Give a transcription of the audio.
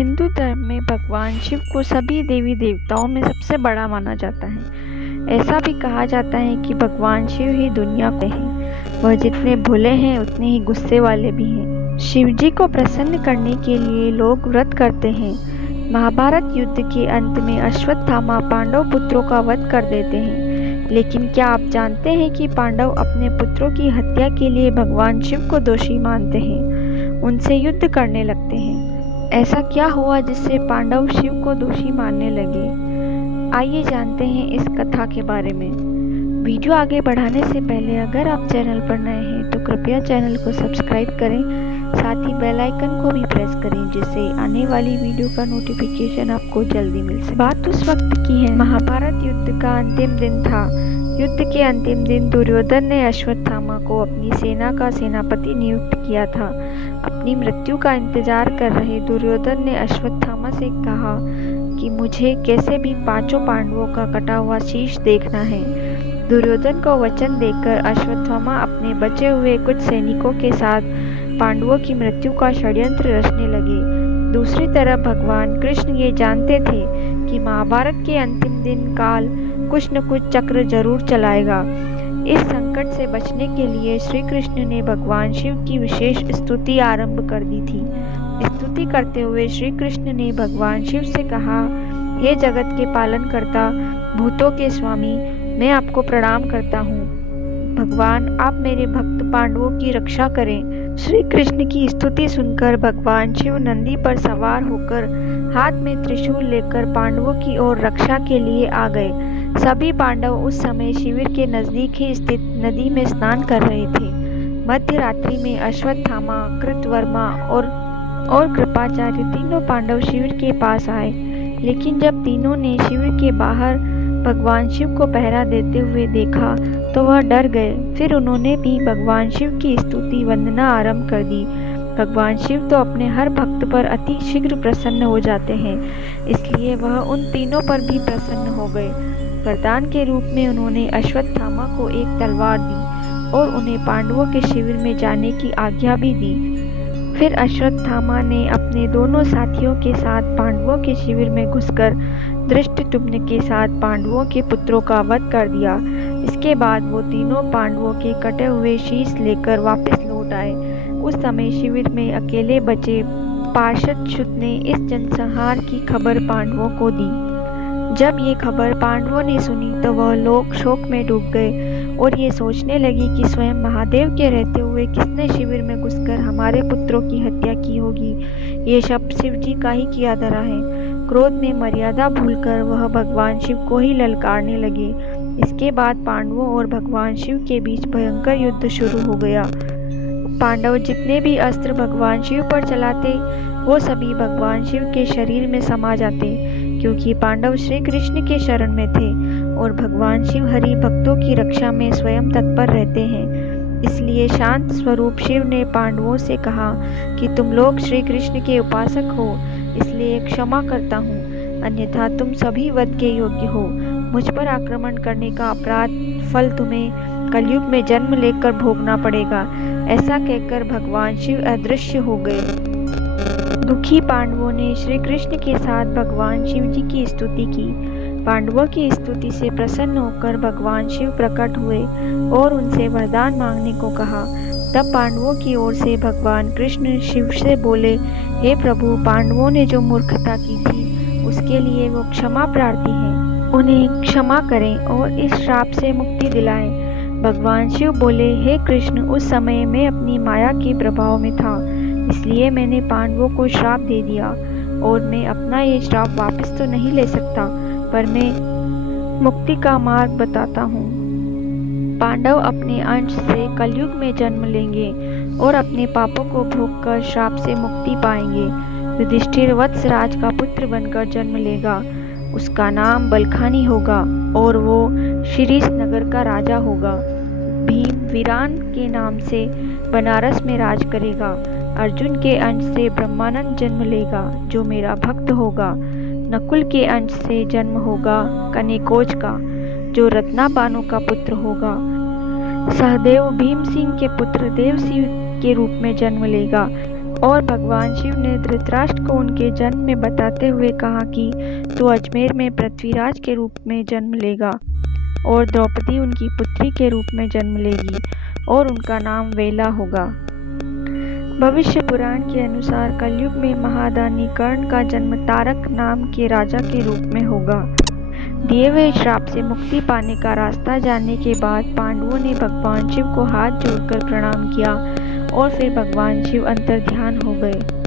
हिंदू धर्म में भगवान शिव को सभी देवी देवताओं में सबसे बड़ा माना जाता है। ऐसा भी कहा जाता है कि भगवान शिव ही दुनिया के हैं। वह जितने भोले हैं उतने ही गुस्से वाले भी हैं। शिव जी को प्रसन्न करने के लिए लोग व्रत करते हैं। महाभारत युद्ध के अंत में अश्वत्थामा पांडव पुत्रों का वध कर देते हैं। लेकिन क्या आप जानते हैं कि पांडव अपने पुत्रों की हत्या के लिए भगवान शिव को दोषी मानते हैं, उनसे युद्ध करने लगते हैं। ऐसा क्या हुआ जिससे पांडव शिव को दोषी मानने लगे? आइए जानते हैं इस कथा के बारे में। वीडियो आगे बढ़ाने से पहले अगर आप चैनल पर नए हैं तो कृपया चैनल को सब्सक्राइब करें, साथ ही बेल आइकन को भी प्रेस करें जिससे आने वाली वीडियो का नोटिफिकेशन आपको जल्दी मिल सके। बात उस वक्त की है, महाभारत युद्ध का अंतिम दिन था। युद्ध के अंतिम दिन दुर्योधन ने अश्वत्थामा को अपनी सेना का सेनापति नियुक्त किया था। अपनी मृत्यु का इंतजार कर रहे दुर्योधन ने अश्वत्थामा से कहा कि मुझे कैसे भी पांचों पांडवों का कटा हुआ शीश देखना है। दुर्योधन को वचन देकर अश्वत्थामा अपने बचे हुए कुछ सैनिकों के साथ पांडवों की मृत्यु का षड्यंत्र रचने लगे। दूसरी तरफ भगवान कृष्ण ये जानते थे कि महाभारत के अंतिम दिन काल कुछ न कुछ चक्र जरूर चलाएगा। इस संकट से बचने के लिए श्री कृष्ण ने भगवान शिव की विशेष स्तुति आरंभ कर दी थी। स्तुति करते हुए श्री कृष्ण ने भगवान शिव से कहा, हे जगत के पालनकर्ता, भूतों के स्वामी, मैं आपको प्रणाम करता हूँ। भगवान, आप मेरे भक्त पांडवों की रक्षा करें। श्री कृष्ण की स्तुति सुनकर भगवान शिव नंदी पर सवार होकर हाथ में त्रिशूल लेकर पांडवों की ओर रक्षा के लिए आ गए। सभी पांडव उस समय शिविर के नजदीक ही स्थित नदी में स्नान कर रहे थे। मध्य रात्रि में अश्वत्थामा, कृतवर्मा और कृपाचार्य तीनों पांडव शिविर के पास आए। लेकिन जब तीनों ने शिविर के बाहर भगवान शिव को पहरा देते हुए देखा तो वह डर गए। फिर उन्होंने भी भगवान शिव की स्तुति वंदना आरंभ कर दी। भगवान शिव तो अपने हर भक्त पर अति शीघ्र प्रसन्न हो जाते हैं, इसलिए वह उन तीनों पर भी प्रसन्न हो गए। वरदान के रूप में उन्होंने अश्वत्थामा को एक तलवार दी और उन्हें पांडवों के शिविर में जाने की आज्ञा भी दी। फिर अश्वत्थामा ने अपने दोनों साथियों के साथ पांडवों के शिविर में घुसकर धृष्टद्युम्न के साथ पांडवों के पुत्रों का वध कर दिया। इसके बाद वो तीनों पांडवों के कटे हुए शीश लेकर वापस लौट आए। उस समय शिविर में अकेले बचे पार्षद च्युत ने इस जनसंहार की खबर पांडवों को दी। जब ये खबर पांडवों ने सुनी तो वह लोग शोक में डूब गए और ये सोचने लगे कि स्वयं महादेव के रहते हुए किसने शिविर में घुसकर हमारे पुत्रों की हत्या की होगी। ये सब शिव जी का ही किया धरा है। क्रोध में मर्यादा भूलकर वह भगवान शिव को ही ललकारने लगे। इसके बाद पांडवों और भगवान शिव के बीच भयंकर युद्ध शुरू हो गया। पांडव जितने भी अस्त्र भगवान शिव पर चलाते वो सभी भगवान शिव के शरीर में समा जाते, क्योंकि पांडव श्री कृष्ण के शरण में थे और भगवान शिव हरि भक्तों की रक्षा में स्वयं तत्पर रहते हैं। इसलिए शांत स्वरूप शिव ने पांडवों से कहा कि तुम लोग श्री कृष्ण के उपासक हो, इसलिए क्षमा करता हूँ, अन्यथा तुम सभी वध के योग्य हो। मुझ पर आक्रमण करने का अपराध फल तुम्हें कलयुग में जन्म लेकर भोगना पड़ेगा। ऐसा कहकर भगवान शिव अदृश्य हो गए। दुखी पांडवों ने श्री कृष्ण के साथ भगवान शिव जी की स्तुति की। पांडवों की स्तुति से प्रसन्न होकर भगवान शिव प्रकट हुए और उनसे वरदान मांगने को कहा। तब पांडवों की ओर से भगवान कृष्ण शिव से बोले, हे प्रभु, पांडवों ने जो मूर्खता की थी उसके लिए वो क्षमा प्रार्थी हैं, उन्हें क्षमा करें और इस श्राप से मुक्ति दिलाएं। भगवान शिव बोले, हे कृष्ण, उस समय मैं अपनी माया के प्रभाव में था, इसलिए मैंने पांडवों को श्राप दे दिया और मैं अपना ये श्राप वापस तो नहीं ले सकता, पर मैं मुक्ति का मार्ग बताता हूँ। पांडव अपने अंश से कलयुग में जन्म लेंगे और अपने पापों को भोगकर श्राप से मुक्ति पाएंगे। युधिष्ठिर वत्सराज का पुत्र बनकर जन्म लेगा। उसका नाम बलखानी होगा और वो शिरीष नगर का राजा होगा। भीम वीरान के नाम से बनारस में राज करेगा। अर्जुन के अंश से ब्रह्मानंद जन्म लेगा जो मेरा भक्त होगा। नकुल के अंश से जन्म होगा कनिकोज का जो रत्नाबानु का पुत्र होगा। सहदेव भीम सिंह के पुत्र देवसिंह के रूप में जन्म लेगा और भगवान शिव ने धृतराष्ट्र को उनके जन्म में बताते हुए कहा कि तू अजमेर में पृथ्वीराज के रूप में जन्म लेगा और द्रौपदी उनकी पुत्री के रूप में जन्म लेगी और उनका नाम वेला होगा। भविष्य पुराण के अनुसार कलयुग में महादानी कर्ण का जन्म तारक नाम के राजा के रूप में होगा। दिए हुए श्राप से मुक्ति पाने का रास्ता जानने के बाद पांडवों ने भगवान शिव को हाथ जोड़कर प्रणाम किया और फिर भगवान शिव अंतर्ध्यान हो गए।